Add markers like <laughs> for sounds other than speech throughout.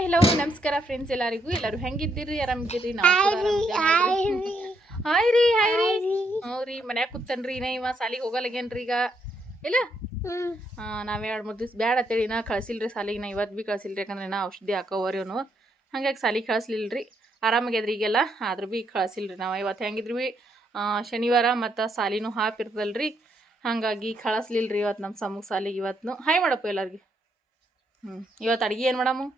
Hi hello ನಮಸ್ಕಾರ friends ಎಲ್ಲರಿಗೂ. ಎಲ್ಲರೂ ಹೆಂಗಿದ್ದೀರಿ? ಆರಾಮಿದ್ದೀರಿ? ನಾವು ಹಾಯ್ ರೀ ಹಾಯ್ ರೀ. ಹ್ಞೂ ರೀ ಮನ್ಯಾಗ ಕೂತನ್ರಿ ಇನ್ನ ಇವ ಸಾಲಿಗೆ ಹೋಗಲ್ಲಗೇನ್ರಿ ಈಗ? ಇಲ್ಲ? ನಾವು ಎರಡು ಮೂರು ದಿವ್ಸ ಬ್ಯಾಡ ಅಂತೇಳಿ ನಾ ಕಳ್ಸಿಲ್ರಿ ಸಾಲಿಗೆ ನಾ ಇವತ್ತು ಭೀ ಕಳ್ಸಿಲ್ರಿ ಯಾಕಂದ್ರೆ ನಾ ಔಷಧಿ ಹಾಕೋವರಿ ಅವನು. ಹಂಗಾಗಿ ಸಾಲಿಗೆ ರೀ ಆರಾಮಾಗ್ಯದ್ರಿ ಈಗೆಲ್ಲ? ಆದ್ರೂ ಭೀ ಕಳ್ಸಿಲ್ರಿ ನಾವು. ಇವತ್ತು ಹೆಂಗಿದ್ರು ಭೀ ಶನಿವಾರ ಮತ್ತು ಸಾಲಿನೂ ಹಾಪ್ ಇರ್ತದಲ್ರಿ. ಹಾಗಾಗಿ ಕಳಿಸ್ಲಿಲ್ರಿ ಇವತ್ತು ನಮ್ಮ ಸಮ್ಮಗ್ ಸಾಲಿಗೆ ಇವತ್ತು ಹಾಯ್ ಮಾಡಪ್ಪ ಎಲ್ಲರಿಗೆ. ಹ್ಞೂ ಇವತ್ತು ಅಡುಗೆ ಏನು ಮಾಡಮು?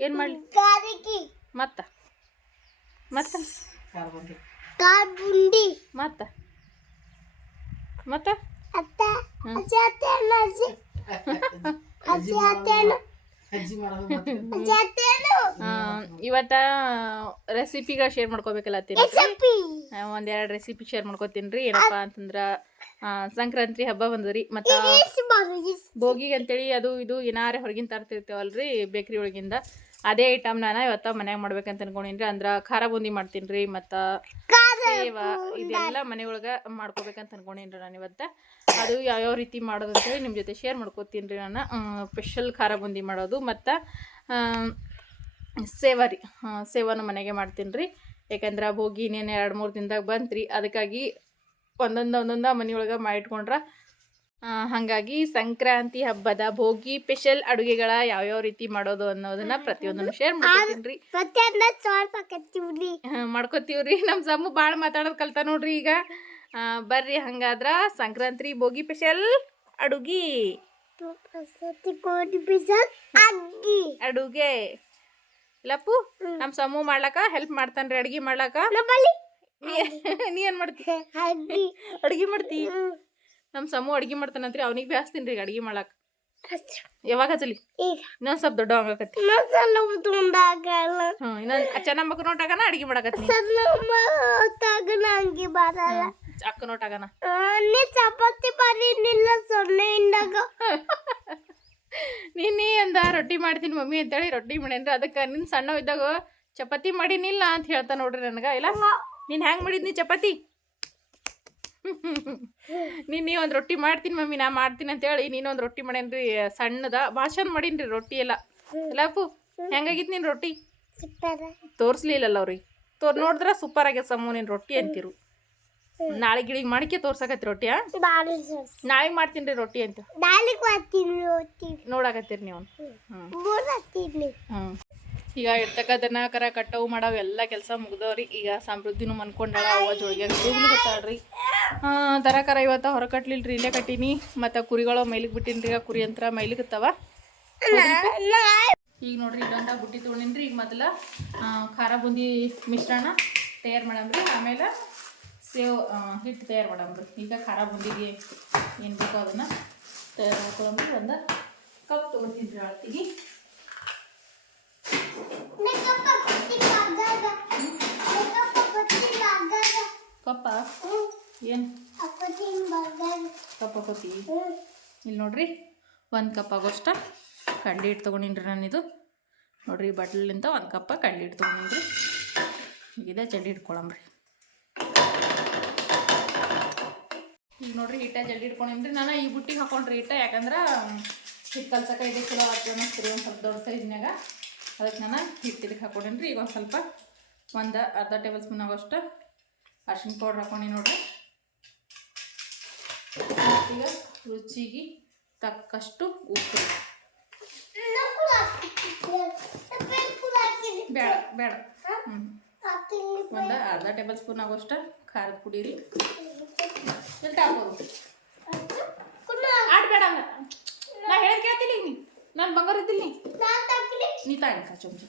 ಏನು ಮಾಡಲಿ? ಮತ್ತ? ಮತ್ತ? ಕಾರ್ಬುಂಡಿ ಮತ್ತ? ಮತ್ತ? ಅತ್ತ. ಅಜ್ಜಿ ಅತ್ತೇನು ಅಜ್ಜಿ? ಅಜ್ಜಿ ಅತ್ತೇನು ಇವತ್ತ ರೆಸಿಪಿಗಳು ಶೇರ್ ಮಾಡ್ಕೋಬೇಕಲ್ಲ ತಿನ್ರಿ ಒಂದೆರಡು ರೆಸಿಪಿ ಶೇರ್ ಮಾಡ್ಕೋತೀನಿ ರೀ. ಏನಪ್ಪ ಅಂತಂದ್ರೆ ಸಂಕ್ರಾಂತಿ ಹಬ್ಬ ಬಂದದ್ರಿ. ಮತ್ತು ಭೋಗಿಗೆ ಅಂತೇಳಿ ಅದು ಇದು ಏನಾರೇ ಹೊರಗಿನ ತರ್ತಿರ್ತೇವಲ್ರಿ ಬೇಕ್ರಿ ಒಳಗಿಂದ. ಅದೇ ಐಟಮ್ ನಾನು ಇವತ್ತ ಮನ್ಯಾಗ ಮಾಡ್ಬೇಕಂತ ಅನ್ಕೊಂಡಿನ್ರಿ. ಅಂದ್ರೆ ಖಾರ ಬೂಂದಿ ಮಾಡ್ತೀನಿ ರೀ ಮತ್ತು ಸೇವ ಇದೆಲ್ಲ ಮನೆಯೊಳಗೆ ಮಾಡ್ಕೋಬೇಕಂತ ಅನ್ಕೊಂಡಿನ್ರಿ ನಾನು ಇವತ್ತು. ಅದು ಯಾವ್ಯಾವ ರೀತಿ ಮಾಡೋದು ಅಂತೇಳಿ ನಿಮ್ಮ ಜೊತೆ ಶೇರ್ ಮಾಡ್ಕೋತೀನಿ ರೀ ನಾನು ಸ್ಪೆಷಲ್ ಖಾರ ಬೂಂದಿ ಮಾಡೋದು ಮತ್ತು ಸೇವ ರೀ. ಸೇವನು ಮನೆಗೆ ಮಾಡ್ತೀನಿ ರೀ ಯಾಕಂದ್ರೆ ಭೋಗಿ ಇನ್ನೇನು ಎರಡು ಮೂರು ದಿನದಾಗ ಬಂತ್ರಿ. ಅದಕ್ಕಾಗಿ ಒಂದೊಂದು ಒಂದೊಂದ ಮನೆಯೊಳಗೆ ಮಾಡಿಟ್ಕೊಂಡ್ರೆ ಹಾಗಾಗಿ ಸಂಕ್ರಾಂತಿ ಹಬ್ಬದ ಭೋಗಿ ಸ್ಪೆಷಲ್ ಅಡುಗೆಗಳ ಯಾವ್ಯಾವ ರೀತಿ ಮಾಡೋದು ಅನ್ನೋದನ್ನ ಪ್ರತಿಯೊಂದನ್ನು ಶೇರ್ ಮಾಡ್ತೀನಿ ರೀ. ಪ್ರತಿಯೊಂದು ಸ್ವಲ್ಪ ಕತ್ತಿವ್ರಿ. ಮಾಡ್ಕೋತೀವ್ರಿ. ನಮ್ಮ ಸಮ್ಮು ಭಾಳ ಮಾತಾಡೋದು ಕಲ್ತ ನೋಡ್ರಿ ಈಗ. ಬರ್ರಿ ಹಂಗಾದ್ರ ಸಂಕ್ರಾಂತಿ ಭೋಗಿ ಸ್ಪೆಷಲ್ ಅಡುಗೆ. ಅಡುಗೆ. ಲಪ್ಪು ನಮ್ಮ ಸಮ್ಮು ಮಾಡ್ಲಾಕ ಹೆಲ್ಪ್ ಮಾಡ್ತಾನ್ರಿ ಅಡುಗೆ ಮಾಡ್ಲಾಕ. <laughs> ನೀ- ಏನ್ ಮಾಡ್ತಿ? ಅಡ್ಗಿ ಅಡ್ಗೆ ಮಾಡ್ತಿ? ನಮ್ಮ ಸಮೂ ಅಡ್ಗಿ ಮಾಡ್ತಾನಂತ್ರಿ ಅವ್ನಿಗೆ ಬ್ಯಾಸ್ತೀನಿ ರೀ ಅಡ್ಗೆ ಮಾಡಕ್. ಯಾವಾಗ ಹಚ್ಚಲಿ? ಇನ್ನೊಂದ್ ಸ್ವಲ್ಪ ದೊಡ್ಡ ಹ್ಞೂ ಇನ್ನೊಂದ್ ಚೆನ್ನ ಮಕ್ಕ ನೋಟಾಗನ ಅಡ್ಗೆ ಬರಲ್ಲ. ಅಕ್ಕ ನೋಟಾಗನ ಚಪಾತಿ ಸೊನ್ನೆ ಇಂದಾಗ ನೀನೇ ಅಂದ ರೊಟ್ಟಿ ಮಾಡ್ತೀನಿ ಮಮ್ಮಿ ಅಂತೇಳಿ ರೊಟ್ಟಿ ಮಾಡೇನ್ರಿ ಅದಕ್ಕೆ ನಿನ್ ಸಣ್ಣ ಇದ್ದಾಗ ಚಪಾತಿ ಮಾಡೀನಿಲ್ಲ ಅಂತ ಹೇಳ್ತಾ ನೋಡ್ರಿ ನನಗೆ ಇಲ್ಲ? ನೀನ್ ಹೆಂಗ್ ಮಾಡಿದ್ನಿ ಚಪಾತಿ? ನೀನ್ ನೀ ಒಂದು ರೊಟ್ಟಿ ಮಾಡ್ತೀನಿ ಮಮ್ಮಿ ನಾ ಮಾಡ್ತೀನಿ ಅಂತೇಳಿ ನೀನೊಂದು ರೊಟ್ಟಿ ಮಾಡೇನ್ರಿ ಸಣ್ಣದ ಭಾಳ ಚಂದ ಮಾಡೀನ್ರಿ ರೊಟ್ಟಿ ಎಲ್ಲ. ಲಾಪು ಹೆಂಗಾಗಿತ್ತು ನಿನ್ ರೊಟ್ಟಿ? ತೋರ್ಸ್ಲಿಲ್ಲಲ್ಲ ಅವ್ರಿಗೆ ತೋರ್ ನೋಡಿದ್ರ ಸೂಪರ್ ಆಗ್ಯದ ಸಮ್ಮು ನಿನ್ ರೊಟ್ಟಿ ಅಂತಿರು. ನಾಳೆ ಗಿಳಿಗೆ ಮಾಡಿಕೆ ತೋರ್ಸಕತ್ತಿ ರೊಟ್ಟಿ ನಾಳೆ ನಾಳೆಗೆ ಮಾಡ್ತೀನಿ ರೀ ರೊಟ್ಟಿ ಅಂತ. ನೋಡಾಕತ್ತೀರಿ ನೀವು. ಹ್ಞೂ ಈಗ ಇರ್ತಕ್ಕ ದನ, ಕರ, ಕಟ್ಟವು ಮಾಡವು ಎಲ್ಲ ಕೆಲಸ ಮುಗ್ದವ್ರಿ. ಈಗ ಸಮೃದ್ಧಿನೂ ಮನ್ಕೊಂಡಾಳ, ಅವ್ವ ಜೋಳಿಗೆ ಹೋಗ್ಲಿಕತ್ತಾಳ್ರಿ ದನ ಕರ ಇವತ್ತ ಹೊರ ಕಟ್ಲಿಲ್ರಿ ಇಲ್ಲೇ ಕಟ್ಟೀನಿ. ಮತ್ತು ಕುರಿಗಳು ಮೈಲಿಗೆ ಬಿಟ್ಟಿನ್ರಿ, ಈಗ ಕುರಿ ಯಂತ್ರ ಮೈಲಿಗತ್ತವ ಈಗ ನೋಡ್ರಿ, ಇಲ್ಲೊಂದ ಬುಟ್ಟಿ ತೊಗೊಂಡಿನ್ರಿ ಈಗ ಮೊದಲ ಖಾರ ಬೂಂದಿ ಮಿಶ್ರಣ ತಯಾರು ಮಾಡಮ್ರಿ. ಆಮೇಲೆ ಸೇವ್ ಹಿಟ್ಟು ತಯಾರು ಮಾಡಮ್ರಿ. ಈಗ ಖಾರ ಬೂಂದಿಗೆ ಏನು ಬೇಕೋ ಅದನ್ನು ತಯಾರು ಮಾಡ್ಕೊಳಮ್ರಿ. ಒಂದು ಕಪ್ ತೊಗೊತೀನಿ ಅಳತಿಗೆ. ಕಪ್ಪ? ಏನು? ಕಪ್ಪ ಕೊತ್ತಿ ಇಲ್ಲಿ ನೋಡ್ರಿ ಒಂದು ಕಪ್ ಆಗೋಷ್ಟ ಕಂಡಿ ಹಿಟ್ಟು ತೊಗೊಂಡಿನ್ರಿ ನಾನಿದು. ನೋಡ್ರಿ ಬಟ್ಲಿಂದ ಒಂದು ಕಪ್ಪ ಕಂಡಿ ಹಿಟ್ಟು ತೊಗೊಂಡಿನ್ರಿ. ಇದೇ ಜಲ್ಡಿ ಹಿಡ್ಕೊಳಂಬ್ರಿ. ಈಗ ನೋಡ್ರಿ ಹಿಟ್ಟ ಜಲ್ಡಿ ಇಟ್ಕೊಂಡಿನ್ರಿ ನಾನು ಈ ಬುಟ್ಟಿಗೆ ಹಾಕೊಂಡ್ರಿ ಹಿಟ್ಟ ಯಾಕಂದ್ರೆ ಹಿಟ್ಟು ಕಲ್ಸಕ್ಕೆ ಇದು ಚಲೋ ಆಗ್ತದೆ ಅನ್ನಿಸ್ತೀರಿ ಒಂದು ಸ್ವಲ್ಪ ದೊಡ್ಡ ಸೈಜ್ನಾಗ ಅದಕ್ಕೆ ನಾನು ಹಿಟ್ಟು ಇದಕ್ಕೆ ಹಾಕೊಂಡೇನ್ರಿ ಈಗ ಒಂದು ಸ್ವಲ್ಪ ಒಂದು ಅರ್ಧ ಟೇಬಲ್ ಸ್ಪೂನ್ ಆಗೋಷ್ಟು ಅರ್ಶಿನ ಪೌಡ್ರ್ ಹಾಕೊಂಡಿ ನೋಡ್ರಿ. ಈಗ ರುಚಿಗೆ ತಕ್ಕಷ್ಟು ಉಪ್ಪು. ಬೇಡ ಬೇಡ. ಹ್ಞೂ ಒಂದು ಅರ್ಧ ಟೇಬಲ್ ಸ್ಪೂನ್ ಆಗೋಷ್ಟು ಖಾರದ ಪುಡಿ ರೀ ಎಲ್ಲಿ ಹಾಕೋದು ಆಡ್ಬೇಡ ನಾ ಹೇಳಿ ಕೇಳ್ತೀನಿ. ನಾನು. ಬಂಗಾರ ಇದ್ದಿಲ್ಲ ನೀ ನೀ ತಾಳಿಕ ಚಮಚ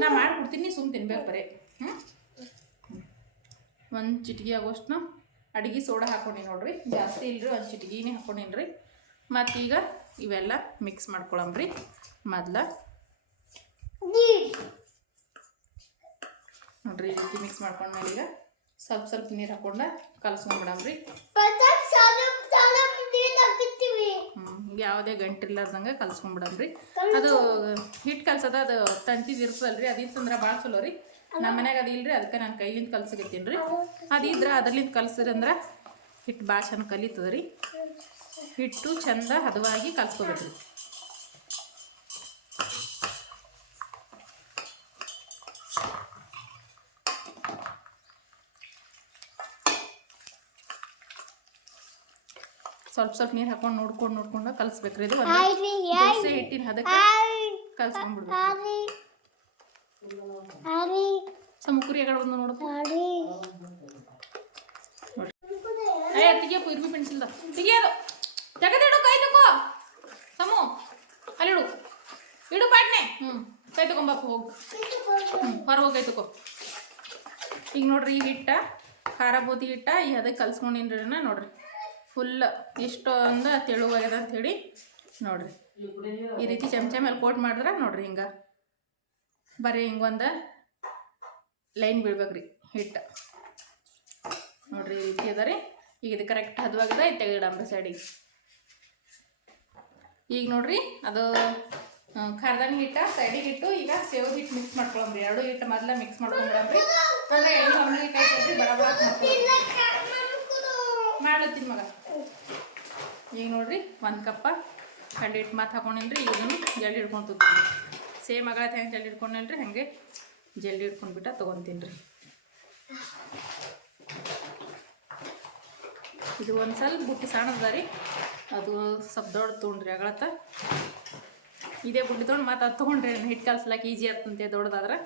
ನಾ ಮಾಡ್ಕೊಡ್ತೀನಿ ಸುಮ್ ತಿನ್ಬೇಕು ಬರೀ. ಹ್ಞೂ ಒಂದು ಚಿಟಿಗೆ ಆಗೋಷ್ಟು ಅಡಿಗೆ ಸೋಡಾ ಹಾಕೊಂಡಿ ನೋಡ್ರಿ. ಜಾಸ್ತಿ ಇಲ್ರಿ ಒಂದು ಚಿಟಿಗೆನೇ ಹಾಕೊಂಡೀನಿ ರೀ. ಮತ್ತೀಗ ಇವೆಲ್ಲ ಮಿಕ್ಸ್ ಮಾಡ್ಕೊಳಂಬ್ರಿ ಮೊದ್ಲ ನೋಡ್ರಿ ಈ ರೀತಿ ಮಿಕ್ಸ್ ಮಾಡ್ಕೊಂಡ್ಮೇಲೆ ಈಗ ಸ್ವಲ್ಪ ಸ್ವಲ್ಪ ನೀರು ಹಾಕೊಂಡ ಕಲಸ್ಕೊಂಡ್ಬಿಡಮ್ರಿ ಯಾವುದೇ ಗಂಟಿರ್ಲಾರ್ದಂಗೆ ಕಲ್ಸ್ಕೊಂಡ್ಬಿಡಮ್ರಿ ಅದು ಹಿಟ್ಟು ಕಲ್ಸದ ಅದು ತಂತಿದ್ ಇರ್ತದಲ್ರಿ ಅದಿತ್ತಂದ್ರೆ ಭಾಳ ಚಲೋ ರೀ ನಮ್ಮ ಮನ್ಯಾಗ ಅದು ಇಲ್ರಿ ಅದಕ್ಕೆ ನಾನು ಕೈಲಿಂದ ಕಲ್ಸಕತ್ತೀನಿ ರೀ ಅದಿದ್ರೆ ಅದರ್ಲಿಂದ ಕಲ್ಸಿದ್ರಂದ್ರೆ ಹಿಟ್ಟು ಭಾಳ ಚೆಂದ ಕಲಿತದ ರೀ ಹಿಟ್ಟು ಚಂದ ಹದವಾಗಿ ಕಲ್ಸ್ಕೊಬೇಕ್ರಿ. ಸ್ವಲ್ಪ ಸ್ವಲ್ಪ ನೀರು ಹಾಕೊಂಡು ನೋಡ್ಕೊಂಡು ನೋಡ್ಕೊಂಡು ಕಲಿಸ್ಬೇಕ್ರಿ. ಇದು ದೋಸೆ ಹಿಟ್ಟಿನ ಹದಕ್ಕೆ ಹರಿ ಕಲ್ಸ್ಕೊಂಡ್ಬಿಡ್ಬೇಕು. ಹರಿ ಹರಿ ಸೊ ಮುಕ್ಕುರಿ ಆಗಡೆ ಒಂದು ನೋಡು. ಹರಿ ಏ ತೆಗಿಯಪ್ಪ ಇರ್ಬಿ ಪೆನ್ಸಿಲ್ದ ತೆಗಿಯೋದು ತೆಗೆದಿಡು ಕೈ ತಗೋ ಸಮು ಅಲ್ಲಿಡು ಇಡು. ಪಾಟ್ನೆ. ಹ್ಞೂ ಕೈ ತಗೊಂಬಪ್ಪ ಹೋಗು. ಹೊರ ಹೋಗಿ ಕೈ ತಗೋ ಈಗ ನೋಡ್ರಿ ಈ ಹಿಟ್ಟ ಖಾರ ಬೂದಿ ಹಿಟ್ಟ ಈ ಅದಕ್ಕೆ ಕಲ್ಸ್ಕೊಂಡಿನ ನೋಡ್ರಿ. ಫುಲ್ ಇಷ್ಟೊಂದು ತೆಳುವಾಗ್ಯದ ಅಂಥೇಳಿ ನೋಡಿರಿ. ಈ ರೀತಿ ಚಮಚ ಮೇಲೆ ಕೋಟ್ ಮಾಡಿದ್ರೆ ನೋಡಿರಿ ಹಿಂಗೆ. ಬರೀ ಹಿಂಗೊಂದು ಲೈನ್ ಬೀಳ್ಬೇಕ್ರಿ ಹಿಟ್ಟು ನೋಡಿರಿ ಈ ರೀತಿ ಅದ ಈಗ ಇದು ಕರೆಕ್ಟ್ ಹದವಾಗಿದೆ ಇದು ತೆಗಿಡಂಬ್ರಿ ಸೈಡಿಗೆ ಈಗ ನೋಡ್ರಿ ಅದು ಖಾರದಾನಿ ಹಿಟ್ಟ ಸೈಡಿಗೆ ಇಟ್ಟು ಈಗ ಸೇವ್ ಹಿಟ್ಟು ಮಿಕ್ಸ್ ಮಾಡ್ಕೊಳಂಬ್ರಿ ಎರಡು ಹಿಟ್ಟು ಮೊದಲ ಮಿಕ್ಸ್ ಮಾಡ್ಕೊಂಬಿಡಂಬ್ರಿ ಅಂದರೆ ಕೈ ಮಾಡ್ಲತ್ತೀನಿ ಮಗ. ಈಗ ನೋಡ್ರಿ, ಒಂದು ಕಪ್ಪ ಕಂಡು ಇಟ್ಟು ಮಾತು ಹಾಕೊಂಡಿನ್ರಿ. ಇದನ್ನು ಜಲ್ದಿ ಹಿಡ್ಕೊಂಡು ಸೇಮ್ ಅಗಳತ್ತೆ ಹೆಂಗೆ ಜಲ್ದಿ ಹಿಡ್ಕೊಂಡೇನ್ರಿ, ಹಾಗೆ ಜಲ್ದಿ ಹಿಡ್ಕೊಂಡ್ಬಿಟ್ಟ ತೊಗೊತೀನಿ ರೀ ಇದು ಒಂದು ಸ್ವಲ್ಪ ಬುಟ್ಟಿ ಸಣ್ಣದ ರೀ. ಅದು ಸ್ವಲ್ಪ ದೊಡ್ಡ ತೊಗೊಂಡ್ರಿ ಅಗಳತ್ತ ಇದೇ ಬುಟ್ಟಿ ತೊಗೊಂಡು ಮತ್ತೆ ಅದು ತೊಗೊಂಡ್ರಿ ಹಿಟ್ಟು ಕಲ್ಸ್ಲಾಕ ಈಜಿ ಆಗ್ತಂತೆ ದೊಡ್ಡದಾದ್ರೆ.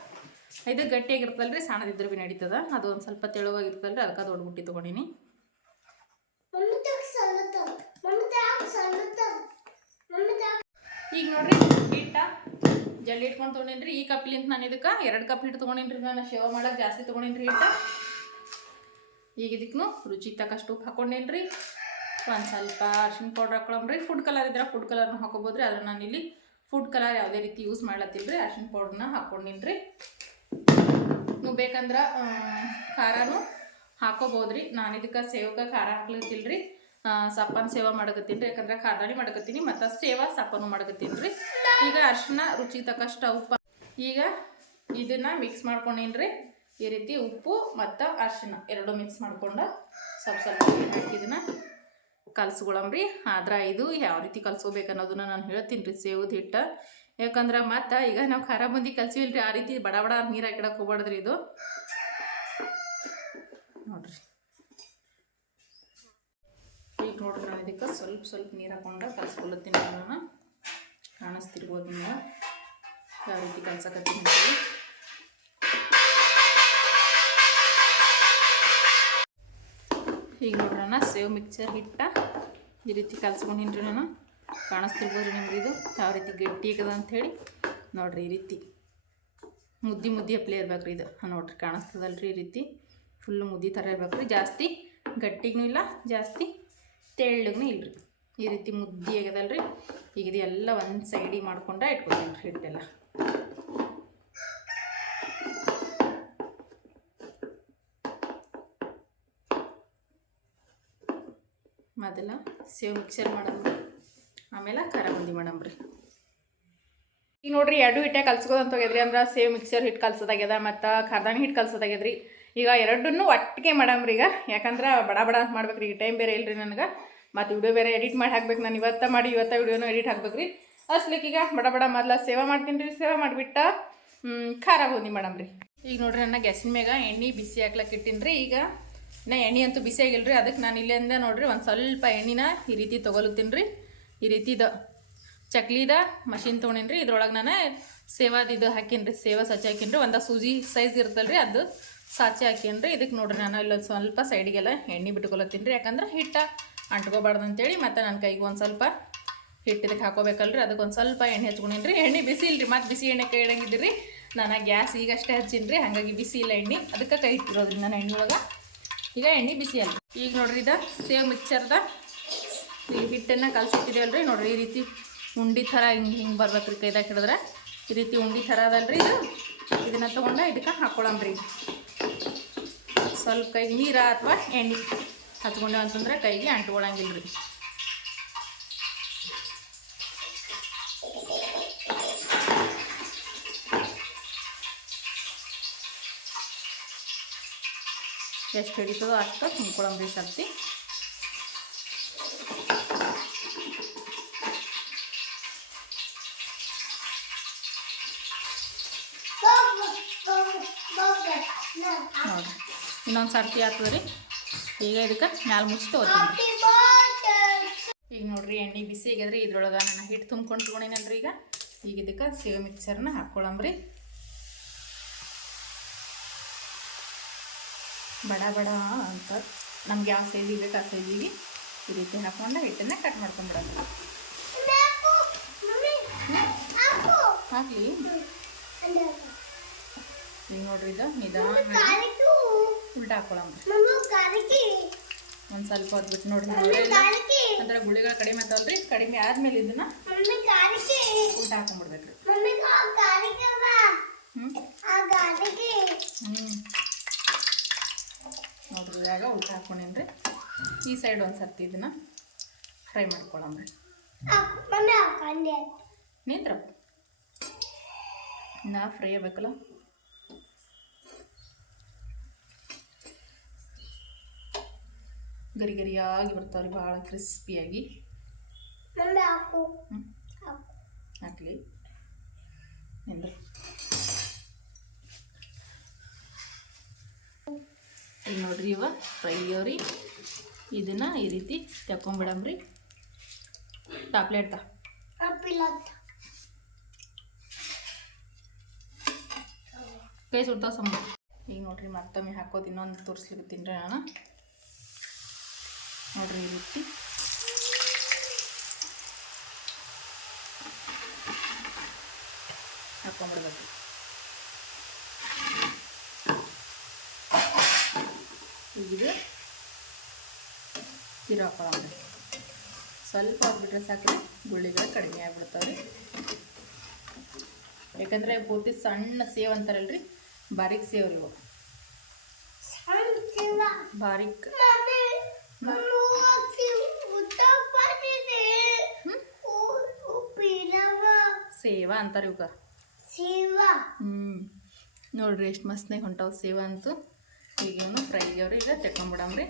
ಇದು ಗಟ್ಟಿಯಾಗಿರ್ತಲ್ಲ ರೀ ಸಣ್ಣದಿದ್ರೆ ಭೀ ನಡೀತದ. ಅದು ಒಂದು ಸ್ವಲ್ಪ ತೆಳುವಾಗಿರ್ತಲ್ಲ ರೀ ಅದಕ್ಕೆ ದೊಡ್ಡ ಬುಟ್ಟಿ ತೊಗೊಂಡಿನಿ ಮಮ್ಮಿ ತಗ ಸಲ್ಲತ ಮಮ್ಮಿ ತಗ ಸಲ್ಲತ ಮಮ್ಮಿ ತಗ ಈಗ ನೋಡ್ರಿ, ಹಿಟ್ಟ ಜಲ್ದಿ ಇಟ್ಕೊಂಡು ತೊಗೊಂಡೇನ್ರಿ. ಈ ಕಪ್ಲಿಂತ ನಾನು ಇದಕ್ಕೆ ಎರಡು ಕಪ್ ಹಿಟ್ಟು ತೊಗೊಂಡೇನ್ರಿ ನಾನು. ಶೇವ ಮಾಡೋಕೆ ಜಾಸ್ತಿ ತೊಗೊಂಡೇನ್ರಿ ಹಿಟ್ಟ. ಈಗ ಇದಕ್ಕೂ ರುಚಿ ತಕ್ಕಷ್ಟು ಉಪ್ಪು ಹಾಕೊಂಡೇನ್ರಿ. ಒಂದು ಸ್ವಲ್ಪ ಅರ್ಶಿನ ಪೌಡ್ರ್ ಹಾಕೊಳಂಬ್ರಿ ಫುಡ್ ಕಲರ್ ಇದ್ರೆ ಫುಡ್ ಕಲರ್ನ ಹಾಕೋಬೋದ್ರಿ. ಆದರೆ ನಾನು ಇಲ್ಲಿ ಫುಡ್ ಕಲರ್ ಯಾವುದೇ ರೀತಿ ಯೂಸ್ ಮಾಡ್ಲತ್ತಿಲ್ರಿ ಅರ್ಶಿನ ಪೌಡ್ರನ್ನ ಹಾಕ್ಕೊಂಡಿನ್ರಿ ನೀವು ಬೇಕಂದ್ರೆ ಖಾರನೂ ಹಾಕೋಬೋದ್ರಿ. ನಾನು ಇದಕ್ಕೆ ಸೇವಕ ಖಾರ ಹಾಕ್ಲತ್ತಿಲ್ರಿ. ಸಪ್ಪನ ಸೇವಾ ಮಾಡಕತ್ತೀನಿ ರೀ, ಯಾಕಂದ್ರೆ ಖಾರದಾಣಿ ಮಾಡಕತ್ತೀನಿ, ಮತ್ತು ಸೇವಾ ಸಪ್ಪನು ಮಾಡಕತ್ತೀನಿ ರೀ. ಈಗ ಅರ್ಶಿನ ರುಚಿಗೆ ತಕ್ಕಷ್ಟು ಉಪ್ಪು. ಈಗ ಇದನ್ನ ಮಿಕ್ಸ್ ಮಾಡ್ಕೊಂಡೇನ್ರಿ ಈ ರೀತಿ ಉಪ್ಪು ಮತ್ತು ಅರ್ಶಿನ ಎರಡು ಮಿಕ್ಸ್ ಮಾಡ್ಕೊಂಡು ಸ್ವಲ್ಪ ಸ್ವಲ್ಪ ಹಾಕಿ ಇದನ್ನ ರೀ. ಆದ್ರೆ ಇದು ಯಾವ ರೀತಿ ಕಲ್ಸ್ಕೋಬೇಕು ಅನ್ನೋದನ್ನ ನಾನು ಹೇಳ್ತೀನಿ ರೀ, ಸೇವದ ಹಿಟ್ಟು. ಯಾಕಂದ್ರೆ ಮತ್ತು ಈಗ ನಾವು ಖಾರ ಬಂದಿ ಕಲ್ಸೀವಿಲ್ರಿ, ಆ ರೀತಿ ಬಡ ಬಡ ನೀರು ಹಾಕಿಡಕ್ಕೆ ಹೋಗ್ಬಾರ್ದ್ರಿ ಇದು ನೋಡ್ರಿ ಈಗ ನೋಡ್ರಿ ನಾನು ಇದಕ್ಕೆ ಸ್ವಲ್ಪ ಸ್ವಲ್ಪ ನೀರು ಹಾಕೊಂಡು ಕಲ್ಸ್ಕೊಳತ್ತೀನಿ ನಾನು ಕಾಣಿಸ್ತಿರ್ಬೋದು ನೀವು. ಯಾವ ರೀತಿ ಕಲ್ಸಕತ್ತೀನಿ ಅಂತೇಳಿ ಈಗ ನೋಡ್ರಣ ಸೇವ್ ಮಿಕ್ಸರ್ ಹಿಟ್ಟ ಈ ರೀತಿ ಕಲ್ಸ್ಕೊಂಡಿನ್ರಿ ನಾನು. ಕಾಣಿಸ್ತಿರ್ಬೋದು ನಿಮ್ಗೆ ಇದು. ಯಾವ ರೀತಿ ಗಟ್ಟಿ ಆಗದ ಅಂಥೇಳಿ ನೋಡ್ರಿ ಈ ರೀತಿ. ಮುದ್ದಿ ಮುದ್ದಿ ಇರ್ಬೇಕು ರೀ ಇದು. ನೋಡ್ರಿ, ಕಾಣಿಸ್ತದಲ್ರಿ ಈ ರೀತಿ. ಫುಲ್ಲು ಮುದ್ದಿ ಥರ ಇರ್ಬೇಕ್ರಿ. ಜಾಸ್ತಿ ಗಟ್ಟಿಗೂ ಇಲ್ಲ, ಜಾಸ್ತಿ ತೆಳ್ಳಗೂ ಇಲ್ರಿ. ಈ ರೀತಿ ಮುದ್ದಿ ಆಗ್ಯದಲ್ರಿ. ಈಗ ಇದು ಎಲ್ಲ ಒಂದು ಸೈಡಿಗೆ ಮಾಡ್ಕೊಂಡ ಇಟ್ಕೊತೀನಿ ರೀ ಹಿಟ್ಟೆಲ್ಲ. ಮೊದಲ ಸೇವ್ ಮಿಕ್ಸರ್ ಮಾಡಮ್ರಿ ಆಮೇಲೆ ಖಾರ ಮೇಡಮ್ ಮಾಡಮ್ರಿ ಈಗ ನೋಡ್ರಿ ಎರಡು ಹಿಟ್ಟೆ ಕಲ್ಸ್ಕೋದಂತ ಹೋಗ್ಯದ್ರಿ ಅಂದ್ರೆ ಸೇವ್ ಮಿಕ್ಸರ್ ಹಿಟ್ಟು ಕಲ್ಸೋದಾಗ್ಯದ ಮತ್ತು ಖಾರದಾಣಿ ಹಿಟ್ಟು ಕಲ್ಸೋದಾಗ್ಯದ್ರಿ. ಈಗ ಎರಡನ್ನು ಒಟ್ಟಿಗೆ ಮಾಡಮ್ರಿ ಈಗ. ಯಾಕಂದ್ರೆ ಬಡ ಬಡ ಅಂತ ಮಾಡ್ಬೇಕ್ರಿ, ಈಗ ಟೈಮ್ ಬೇರೆ ಇಲ್ರಿ ನನಗೆ. ಮತ್ತು ವಿಡಿಯೋ ಬೇರೆ ಎಡಿಟ್ ಮಾಡಿ ಹಾಕ್ಬೇಕು ನಾನು ಇವತ್ತ ಮಾಡಿ, ಇವತ್ತ ವಿಡಿಯೋನು ಎಡಿಟ್ ಹಾಕ್ಬೇಕು ರೀ ಈಗ ಬಡ ಬಡ ಮೊದಲ ಸೇವೆ ಮಾಡ್ತೀನಿ ರೀ ಸೇವಾ ಮಾಡಿಬಿಟ್ಟ ಖಾರ ಬೂಂದಿ ಮಾಡಮ್ರಿ. ಈಗ ನೋಡ್ರಿ ನನ್ನ ಗ್ಯಾಸಿನ ಮ್ಯಾಗ ಎಣ್ಣೆ ಬಿಸಿ ಹಾಕ್ಲಕ್ಕೆ ರೀ ಈಗ ನಾ ಎಣ್ಣೆ ಅಂತೂ ಬಿಸಿ ಆಗಿಲ್ರಿ ಅದಕ್ಕೆ ನಾನು ಇಲ್ಲಿಂದ ನೋಡ್ರಿ ಒಂದು ಸ್ವಲ್ಪ ಎಣ್ಣೆನ ಈ ರೀತಿ ತೊಗೊಲತ್ತೀನಿ ರೀ ಈ ರೀತಿದ ಚಕ್ಲಿದ ಮಷಿನ್ ತೊಗೊಂಡಿನ್ರಿ. ಇದ್ರೊಳಗೆ ನಾನು ಸೇವಾದಿದ್ದು ರೀ ಸೇವಾ ಸಚ್ಚಿ ರೀ ಒಂದು ಸೂಜಿ ಸೈಜ್ ಇರ್ತಲ್ರಿ ರೀ ಅದು ಸಾಚಿ ಹಾಕೀನಿ ಇದಕ್ಕೆ ನೋಡ್ರಿ ನಾನು ಇಲ್ಲೊಂದು ಸ್ವಲ್ಪ ಸೈಡಿಗೆಲ್ಲ ಎಣ್ಣೆ ಬಿಟ್ಕೊಲತ್ತೀನಿ ರೀ. ಯಾಕಂದ್ರೆ ಹಿಟ್ಟ ಅಂಟ್ಕೋಬಾರ್ದು ಅಂತೇಳಿ ಮತ್ತು ನನ್ನ ಕೈಗೆ ಒಂದು ಸ್ವಲ್ಪ ಹಿಟ್ಟು ಇದಕ್ಕೆ ಹಾಕೋಬೇಕಲ್ರಿ. ಅದಕ್ಕೆ ಒಂದು ಸ್ವಲ್ಪ ಎಣ್ಣೆ ಹಚ್ಕೊಂಡಿನಿ ರೀ. ಎಣ್ಣೆ ಬಿಸಿ ಇಲ್ರಿ ಮತ್ತು ಬಿಸಿ ಎಣ್ಣೆ ಕೈ ನಾನು ಗ್ಯಾಸ್ ಈಗಷ್ಟೇ ಹಚ್ಚಿನಿ ರೀ. ಹಾಗಾಗಿ ಬಿಸಿ ಇಲ್ಲ ಎಣ್ಣೆ. ಅದಕ್ಕೆ ಕೈ ಇಟ್ಟಿರೋದ್ರಿ ನಾನು ಎಣ್ಣೆ ಒಳಗೆ. ಈಗ ಎಣ್ಣೆ ಬಿಸಿ ಅಲ್ಲ ಈಗ ನೋಡ್ರಿ ಇದು ಸೇವ್ ಮಿಕ್ಸರ್ದ ಈ ಹಿಟ್ಟನ್ನು ಕಲ್ಸಿಟ್ಟಿದೇವಲ್ರಿ. ನೋಡ್ರಿ ಈ ರೀತಿ ಉಂಡಿ ಥರ ಹಿಂಗೆ ಹಿಂಗೆ ಬರ್ಬೇಕು ರೀ ಕೈದಾಗ ಹಿಡಿದ್ರೆ. ಈ ರೀತಿ ಉಂಡಿ ಥರ ಅದಲ್ರಿ ಇದು. ಇದನ್ನು ತೊಗೊಂಡು ಇದಕ್ಕೆ ಹಾಕ್ಕೊಳಮ್ರಿ ಸ್ವಲ್ಪ ಕೈಗೆ ನೀರ ಅಥವಾ ಎಣ್ಣೆ ಹಚ್ಕೊಂಡೇವು ಅಂತಂದ್ರೆ ಕೈಗೆ ಅಂಟ್ಕೊಳಂಗಿಲ್ಲ ರೀ ಎಷ್ಟು ಹಿಡಿತದೋ ಅಷ್ಟು ತುಂಬ್ಕೊಳಂಬ್ರಿ ಸರ್ತಿ. ನೋಡಿರಿ. ಇನ್ನೊಂದು ಸರ್ತಿ ಆಗ್ತದೆ ರೀ. ಈಗ ಇದಕ್ಕೆ ಮ್ಯಾಲೆ ಮುಚ್ಚಿ ತೊಗೋತೀನಿ ಈಗ ನೋಡ್ರಿ ಎಣ್ಣೆ ಬಿಸಿ ಆಗ್ಯದ್ರಿ ಇದ್ರೊಳಗೆ ನಾನು ಹಿಟ್ಟು ತುಂಬ್ಕೊಂಡು ತೊಗೊಂಡಿನಲ್ರಿ ಈಗ. ಈಗ ಇದಕ್ಕೆ ಸಿಗೋ ಮಿಕ್ಸರ್ನ ಹಾಕ್ಕೊಳಂಬ್ರಿ ಬಡ ಬಡ ಅಂತ. ನಮ್ಗೆ ಯಾವ ಸೈಜ್ ಬೇಕು ಆ ಸೈಜಿಗೆ ಈ ರೀತಿ ಹಾಕೊಂಡು ಹಿಟ್ಟನ್ನ ಕಟ್ ಮಾಡ್ಕೊಂಡ್ಬಿಡೋದು ಹಾಕು ಹಾಕ್ಲಿ? ಈಗ ನೋಡ್ರಿ ಇದು ನಿಧಾನ ಉಲ್ಟಾ ಹಾಕ್ಕೊಳಮ್ರಿ ಒಂದ್ ಸ್ವಲ್ಪ ಹೊತ್ತು ಬಿಟ್ಟು ಕಾಲಿಕಿ ಅಂದ್ರೆ ಗುಳಿಗಳು ಕಡಿಮೆ ಆತಾವಲ್ರಿ? ಕಡಿಮೆ ಆದ್ಮೇಲೆ ಇದನ್ನ ಉಲ್ಟಾ ಹಾಕೊಂಡ್ಬಿಡ್ಬೇಕ್ರಿ ಹ್ಞೂ ನೋಡ್ರಿ ಇವಾಗ ಉಲ್ಟಾ ಹಾಕೊಂಡೇನ್ರಿ. ಈ ಸೈಡ್ ಒಂದು ಸರ್ತಿ ಇದನ್ನ ಫ್ರೈ ಮಾಡ್ಕೊಳಮ್ರಿ ನಿಂತ್ರ. ನಾ ಫ್ರೈ ಆಗ್ಬೇಕಲ್ಲ? ಗರಿ ಗರಿಯಾಗಿ ಬರ್ತಾವ್ರಿ ಭಾಳ ಕ್ರಿಸ್ಪಿಯಾಗಿ. ಹಾಕ್ಲಿ. ನಿಂದ್ರ. ಈಗ ನೋಡ್ರಿ ಇವ ಫ್ರೈ ಅವ್ರಿ. ಇದನ್ನ ಈ ರೀತಿ ತಕೊಂಬಿಡಮ್ರಿ ಟಾಪ್ಲೇಟ್ ತಾ ಕೈ ಸುಡ್ತಾವ ಸಮ ಈಗ ನೋಡ್ರಿ ಮತ್ತೊಮ್ಮೆ ಹಾಕೋದು ಇನ್ನೊಂದು ತೋರಿಸ್ಲಿಕ್ಕೆ ತಿನ್ರಿ ನಾನು. ನೋಡ್ರಿ ಈ ರೀತಿ. ಹಾಕೊಂಡ್ಬಿಡ್ಬೇಕು. ಈಗ ಇದು ಹಾಕೊಳ್ಳೋಣ ಸ್ವಲ್ಪ ಹಾಕ್ಬಿಟ್ರೆ ಸಾಕು ಗುಳ್ಳಿಗಳು ಕಡಿಮೆ ಆಗ್ಬಿಡ್ತಾವೆ ಯಾಕಂದರೆ ಪೂರ್ತಿ ಸಣ್ಣ ಸೇವ್ ಅಂತಾರಲ್ರಿ ಬಾರೀಕ್ ಸೇವ್ ರೀ ಇವು ಬಾರೀಕ್ ಮಮ್ಮಿ ಮಮ್ಮಿ ಹಾಕಿ ಊಟ ಮಾಡಿದೆ ಹ್ಮ್? ಉಪ್ಪಿನವ ಸೇವ ಅಂತಾರೆ ಇವಾಗ ಹ್ಞೂ ನೋಡ್ರಿ ಎಷ್ಟು ಮಸ್ತ್ನಾಗ ಹೊಂಟಾವ ಸೇವ ಅಂತೂ. ಈಗ ಇವನು ಫ್ರೈ ಆಗ್ಯಾವ್ರಿ ಈಗ ತೆಕ್ಕೊಂಬಿಡಮ್ರಿ.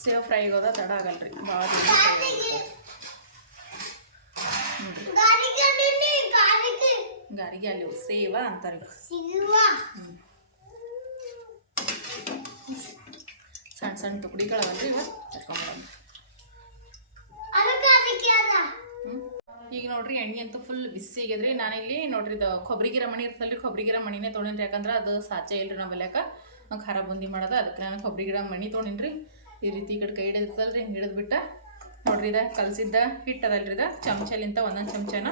ಸೇವ್ ಫ್ರೈ ಆಗೋದ ತಡ ಆಗಲ್ರಿ. ಭಾಳ ಗಾರಿಗೆ ಅಲ್ಲಿ ಸೇವ ಅಂತಾರೆ. ಸಣ್ಣ ಸಣ್ಣ ತುಕಡಿಗಳವಲ್ರಿ ಇವಾಗ ತೆಕ್ಕೊಂಬಿಡಮ್ರಿ ಅದು ಗಾರಿಗೆ ಅದ ಹ್ಮ್. ಈಗ ನೋಡ್ರಿ ಎಣ್ಣೆ ಅಂತೂ ಫುಲ್ ಬಿಸಿ ಆಗ್ಯದ್ರಿ. ನಾನಿಲ್ಲಿ ನೋಡ್ರಿ ಇದು ಕೊಬ್ಬರಿ ಗಿರ ಮಣಿ ಇರ್ತಲ್ರಿ ಕೊಬ್ಬರಿ ಗಿರ ಮಣಿನೇ ತೊಗೊಂಡ್ರಿ ಯಾಕಂದ್ರೆ ಅದು ಸಾಚೆ ಇಲ್ರಿ ನಾವು ಬೆಲ್ಯಾಕ ಖಾರ ಬೂಂದಿ ಮಾಡೋದು, ಅದಕ್ಕೆ ನಾನು ಕೊಬ್ಬರಿ ಗಿಡ ಮಣಿ ತೊಗೊಂಡಿನ್ರಿ. ಈ ರೀತಿ ಈ ಕಡೆ ಕೈ ಹಿಡಿದಿರ್ತಲ್ರಿ ಹಿಂಗೆ ಹಿಡಿದ್ಬಿಟ್ಟ ನೋಡ್ರಿ ಇದ ಕಲಸಿದ್ದ ಹಿಟ್ಟು ರೀ ಇದ. ಚಮಚಲಿಂತ ಒಂದೊಂದು ಚಮಚನ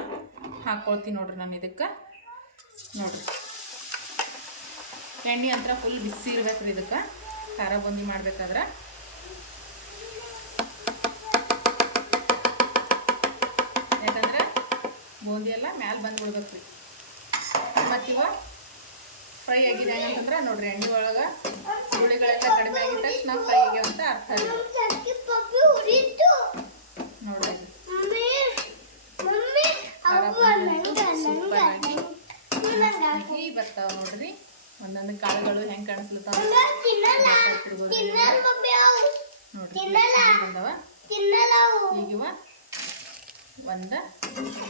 ಹಾಕ್ಕೊಳ್ತೀನಿ ನೋಡ್ರಿ ನಾನು ಇದಕ್ಕೆ. ನೋಡ್ರಿ. ಎಣ್ಣೆ ಅಂತ ಫುಲ್ ಬಿಸಿ ಇರ್ಬೇಕ್ರಿ ಇದಕ್ಕೆ. ಖಾರ ಬೂಂದಿ ಮಾಡ್ಬೇಕಾದ್ರೆ. ಬೂಂದಿ ಎಲ್ಲ ಮ್ಯಾಲೆ ಬಂದ್ಬಿಡ್ಬೇಕು ರೀ ಮತ್ತಿವ ಫ್ರೈ ಆಗಿದೆ ಅಂತಂದ್ರೆ ನೋಡ್ರಿ ಎಣ್ಣೆ ಒಳಗೆ ಹುಳಿಗಳೆಲ್ಲ ಕಡಿಮೆ ಆಗಿದ ತಕ್ಷಣ ಫ್ರೈ ಆಗ್ಯಾವ ಅಂತ ಅರ್ಥ ನೋಡ್ರಿ. ಬುಂದಿ ಬರ್ತಾವ ನೋಡ್ರಿ. ಒಂದೊಂದು ಕಾಳುಗಳು ಹೆಂಗೆ ಕಾಣಿಸ್ಲತ್ತಾವ ನೋಡ್ರಿ ಬಂದವ. ಈಗ. ಸಿಹಿ ಬಂದವ ತಿನ್ನಲ್ಲ ಅವು ಈಗಿವ ಒಂದ?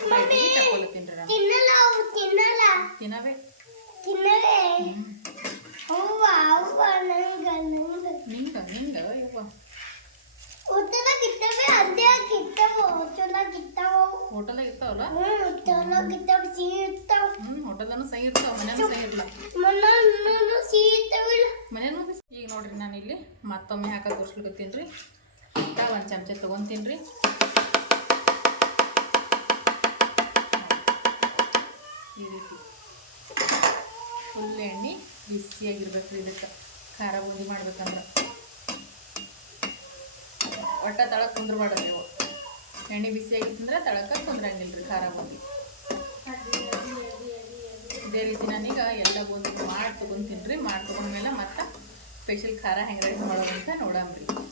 ಪ್ಲೇಟಿಗೆ ರೀ ನಾನು. ತಿನ್ನಲ್ಲ ತಿನ್ನಲ್ಲ. ತಿನ್ನವೇ? ತಿನ್ನಲೇ ಹ್ಞೂ ಅವ್ವ ಅವ್ವ ನಂಗ ನಂಗ. ನಿಂಗ ನಿಂಗ ಯವ್ವ. ಉತ್ತಲ ಕಿತ್ತವೆ ಅದೇ ಕಿತ್ತವು ಉತ್ತಲ ಕಿತ್ತವು ಹೋಟೆಲ್ದಾಗ ಇರ್ತಾವಲ್ಲ ಹ್ಮ್ ಉತ್ತಲ ಕಿತ್ತವು ಸಿಹಿ ಇರ್ತಾವ ಹ್ಞೂ ಹೋಟೆಲ್ದಾನು ಸಹಿ ಇರ್ತಾವ ಮನ್ಯಾಗ ಸಹಿ ಇರಲ್ಲ ಮನ ಸಿಹಿ ಇರ್ತಾವಿಲ್ಲ ಮನೇನು ಈಗ ನೋಡ್ರಿ ನಾನು ಇಲ್ಲಿ ಮತ್ತೊಮ್ಮೆ ಹಾಕಿ ತೋರಿಸ್ಲಿಕತ್ತೀನಿ ರೀ ಒಂದು ಚಮಚ ತೊಗೊತೀನಿ ರೀ ಈ ರೀತಿ ಫುಲ್ ಎಣ್ಣೆ ಬಿಸಿಯಾಗಿರ್ಬೇಕು ರೀ ಇದಕ್ಕೆ. ಖಾರ ಬೂದಿ ಮಾಡ್ಬೇಕಂದ್ರೆ. ಒಟ್ಟ ತಳಕ್ಕೆ ಕುಂದ್ರಬಾರ್ದು ನೀವು. ಎಣ್ಣೆ ಬಿಸಿಯಾಗಿತ್ತಂದ್ರೆ ತಳಕ್ಕೆ ಕುಂದ್ರಂಗಿಲ್ಲ ರೀ ಖಾರ ಬೂದಿ. ಇದೇ ರೀತಿ ನಾನೀಗ ಎಲ್ಲ ಬೂಂದಿ ಮಾಡಿ ತೊಗೊಂತೀನಿ ರೀ. ಮಾಡಿ ತೊಗೊಂಡ್ಮೇಲೆ ಮತ್ತೆ ಸ್ಪೆಷಲ್ ಖಾರ ಹೆಂಗೆ ರೆಡಿ ಮಾಡೋದು ಅಂತ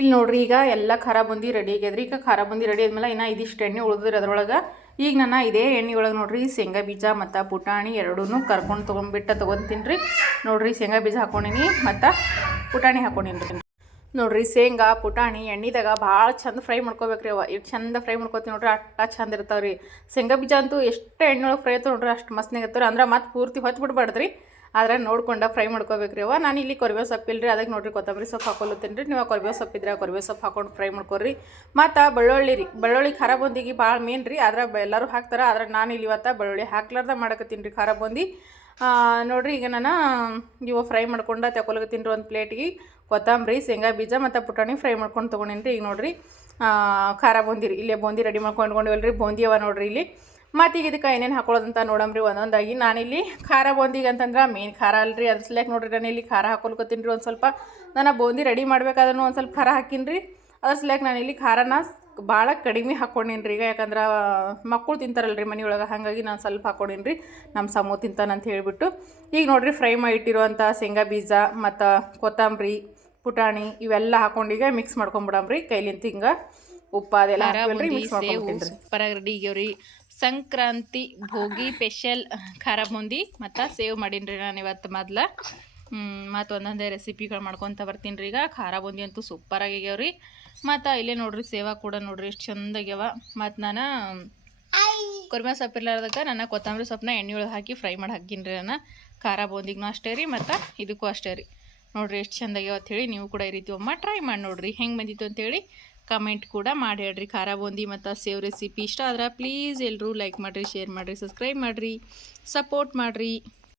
ಇಲ್ಲಿ ನೋಡ್ರಿ, ಈಗ ಎಲ್ಲ ಖಾರ ಬುಂದಿ ರೆಡಿ ಆಗ್ಯದ್ರಿ. ಈಗ ಖಾರ ಬುಂದಿ ರೆಡಿ ಆದ್ಮೇಲೆ ಇನ್ನು ಇದಿಷ್ಟು ಎಣ್ಣೆ ಉಳಿದ್ರಿ ಅದ್ರೊಳಗೆ. ಈಗ ನಾನು ಇದೇ ಎಣ್ಣೆ ಒಳಗೆ ನೋಡ್ರಿ, ಶೇಂಗಾ ಬೀಜ ಮತ್ತು ಪುಟಾಣಿ ಎರಡೂ ಕರ್ಕೊಂಡು ತೊಗೊಂಡ್ಬಿಟ್ಟು ತೊಗೊಂತೀನಿ ರೀ. ನೋಡ್ರಿ, ಶೇಂಗಾ ಬೀಜ ಹಾಕೊಂಡಿನಿ ಮತ್ತು ಪುಟಾಣಿ ಹಾಕೊಂಡಿನಿ ರೀ. ನೋಡ್ರಿ, ಶೇಂಗಾ, ಪುಟಾಣಿ ಎಣ್ಣೆದಾಗ ಭಾಳ ಚಂದ ಫ್ರೈ ಮಾಡ್ಕೋಬೇಕ್ರಿ ಅವ. ಎಷ್ಟು ಚಂದ ಫ್ರೈ ಮಾಡ್ಕೋತೀವಿ ನೋಡ್ರಿ, ಅಟ್ಟ ಚಂದ ಇರ್ತಾವೆ ರೀ ಶೇಂಗಾ ಬೀಜ ಅಂತೂ ಎಷ್ಟು ಎಣ್ಣೆ ಒಳಗೆ ಫ್ರೈ ಆಯ್ತು ನೋಡ್ರಿ, ಅಷ್ಟು ಮಸ್ತ್ನಾಗ ಇರ್ತಾವೆ ಅಂದ್ರೆ ಮತ್ತೆ ಪೂರ್ತಿ ಹೊತ್ತು ಬಿಡ್ಬಾರ್ದು ರೀ ಆದ್ರೆ ನೋಡ್ಕೊಂಡು ಫ್ರೈ ಮಾಡ್ಕೋಬೇಕ್ರಿ ಅವ ನಾನು ಇಲ್ಲಿ ಕೊರಿಬೇವು ಸೊಪ್ಪು ಇಲ್ರಿ, ಅದಕ್ಕೆ ನೋಡಿರಿ ಕೊತ್ತಂಬರಿ ಸೊಪ್ಪು ಹಾಕೊಲತ್ತೀನಿ ರೀ. ನೀವು ಸೊಪ್ಪು ಇದ್ರೆ ಕೊರಿಬೇವು ಸೊಪ್ಪು ಹಾಕೊಂಡು ಫ್ರೈ ಮಾಡ್ಕೊರಿ. ಮತ್ತು ಬೆಳ್ಳುಳ್ಳಿ ರೀ, ಬೆಳ್ಳುಳ್ಳಿ ಖಾರ ಬೂಂದಿಗೆ ಭಾಳ ಮೇನ್ ರೀ. ಆದ್ರೆ ಎಲ್ಲರೂ ಹಾಕ್ತಾರೆ, ಆದ್ರೆ ನಾನು ಇಲ್ಲಿ ಇವತ್ತು ಬೆಳ್ಳುಳ್ಳಿ ಹಾಕ್ಲಾರ್ದ ಮಾಡಕತ್ತೀನಿ ರೀ ಖಾರ ಬೂಂದಿ. ನೋಡಿರಿ ಈಗ ನಾನು ಇವು ಫ್ರೈ ಮಾಡ್ಕೊಂಡು ತಗೊಳಗತ್ತೀನಿ ರೀ ಒಂದು ಪ್ಲೇಟಿಗೆ ಕೊತ್ತಂಬರಿ, ಶೇಂಗಾ ಬೀಜ ಮತ್ತು ಪುಟಾಣಿ ಫ್ರೈ ಮಾಡ್ಕೊಂಡು ತೊಗೊಂಡಿನಿ ರೀ ಈಗ ನೋಡಿರಿ. ಖಾರ ಬೂಂದಿ ರೀ, ಇಲ್ಲೇ ಬೂಂದಿ ರೆಡಿ ಮಾಡ್ಕೊಂಡು ರೀ ಬೂಂದಿ ಅವ ನೋಡಿರಿ ಇಲ್ಲಿ. ಮತ್ತು ಈಗ ಇದಕ್ಕೆ ಏನೇನು ಹಾಕೊಳ್ಳೋದಂತ ನೋಡಮ್ರಿ ಒಂದೊಂದಾಗಿ. ನಾನಿಲ್ಲಿ ಖಾರ ಬೂಂದಿಗೆ ಅಂತಂದ್ರೆ ಮೇನ್ ಖಾರ ಅಲ್ರಿ ಅದ್ರ ಸಲಕ್ಕೆ ನೋಡ್ರಿ ನಾನು ಇಲ್ಲಿ ಖಾರ ಹಾಕೊಳ್ಕೊತೀನಿ ರೀ ಒಂದು ಸ್ವಲ್ಪ. ನಾನು ಬೂಂದಿ ರೆಡಿ ಮಾಡಬೇಕಾದ್ರೂ ಒಂದು ಸ್ವಲ್ಪ ಖಾರ ಹಾಕಿನಿ ರೀ ಅದ್ರ ಸಲಕ್ಕೆ ನಾನು ಇಲ್ಲಿ ಖಾರನ ಭಾಳ ಕಡಿಮೆ ಹಾಕ್ಕೊಂಡಿನಿ ರೀ ಈಗ ಯಾಕಂದ್ರೆ ಮಕ್ಕಳು ತಿಂತಾರಲ್ರಿ ಮನೆಯೊಳಗೆ ಹಾಗಾಗಿ ನಾನು ಸ್ವಲ್ಪ ಹಾಕ್ಕೊಂಡಿನಿ ರೀ ನಮ್ಮ ಸಮೂ ತಿಂತಾನಂತ ಹೇಳಿಬಿಟ್ಟು. ಈಗ ನೋಡ್ರಿ ಫ್ರೈ ಮಾಡಿ ಇಟ್ಟಿರುವಂಥ ಶೇಂಗಾ ಬೀಜ ಮತ್ತು ಕೊತ್ತಂಬರಿ ಪುಟಾಣಿ ಇವೆಲ್ಲ ಹಾಕೊಂಡೀಗ ಮಿಕ್ಸ್ ಮಾಡ್ಕೊಂಬಿಡಮ್ರಿ. ಕೈಲಿಂತ ಹಿಂಗೆ ಉಪ್ಪು ಅದೆಲ್ಲ ಹಾಕಿವಲ್ರಿ ಮಿಕ್ಸ್ ಮಾಡ್ಕೊಂಡು ಸೂಪರಾಗಿ ರೀ ರೆಡಿ ಆಗ್ಯಾವ್ರಿ. ಸಂಕ್ರಾಂತಿ, ಭೋಗಿ, ಸ್ಪೆಷಲ್, ಖಾರ ಬೂಂದಿ ಮತ್ತು ಸೇವ್ ಮಾಡೀನಿ ರೀ ನಾನು ಇವತ್ತು ಮೊದ್ಲ. ಮತ್ತು ಒಂದೊಂದೇ ರೆಸಿಪಿಗಳು ಮಾಡ್ಕೊತ ಬರ್ತೀನಿ ರೀ ಈಗ. ಖಾರ ಬೂಂದಿ ಅಂತೂ ಸೂಪರ್ ರೀ ಮತ್ತು ಇಲ್ಲೇ ನೋಡ್ರಿ, ಸೇವಾ ಕೂಡ ನೋಡ್ರಿ ಎಷ್ಟು ಚಂದ ಆಗ್ಯಾವ. ಮತ್ತು ನಾನು ಕೊರಿಮೆ ಸೊಪ್ಪು ಇರ್ಲಾರ್ದಕ್ಕೆ ನಾನು ಕೊತ್ತಂಬರಿ ಸೊಪ್ಪನ್ನ ಎಣ್ಣೆ ಒಳಗೆ ಹಾಕಿ ಫ್ರೈ ಮಾಡಿ ಹಾಕಿನಿ ರೀ ನಾನು. ಖಾರ ಬೂಂದಿಗೂ ಅಷ್ಟೇ ರೀ, ಮತ್ತು ಇದಕ್ಕೂ ಅಷ್ಟೇ ರೀ. ನೋಡ್ರಿ ಎಷ್ಟು ಚಂದ ಆಗ್ಯಾವ ಹೇಳಿ ನೀವು ಕೂಡ ಈ ರೀತಿ ಒಮ್ಮ ಟ್ರೈ ಮಾಡಿ ನೋಡ್ರಿ. ಹೆಂಗೆ ಬಂದಿತ್ತು ಅಂತೇಳಿ ಕಮೆಂಟ್ ಕೂಡ ಮಾಡಿ ಹೇಳ್ರಿ. ಖಾರ ಬೂಂದಿ ಮತ್ತು ಸೇವ್ ರೆಸಿಪಿ ಇಷ್ಟ ಆದ್ರೆ ಪ್ಲೀಸ್ ಎಲ್ಲರೂ ಲೈಕ್ ಮಾಡಿರಿ ಶೇರ್ ಮಾಡಿರಿ ಸಬ್ಸ್ಕ್ರೈಬ್ ಮಾಡಿರಿ ಸಪೋರ್ಟ್ ಮಾಡಿರಿ.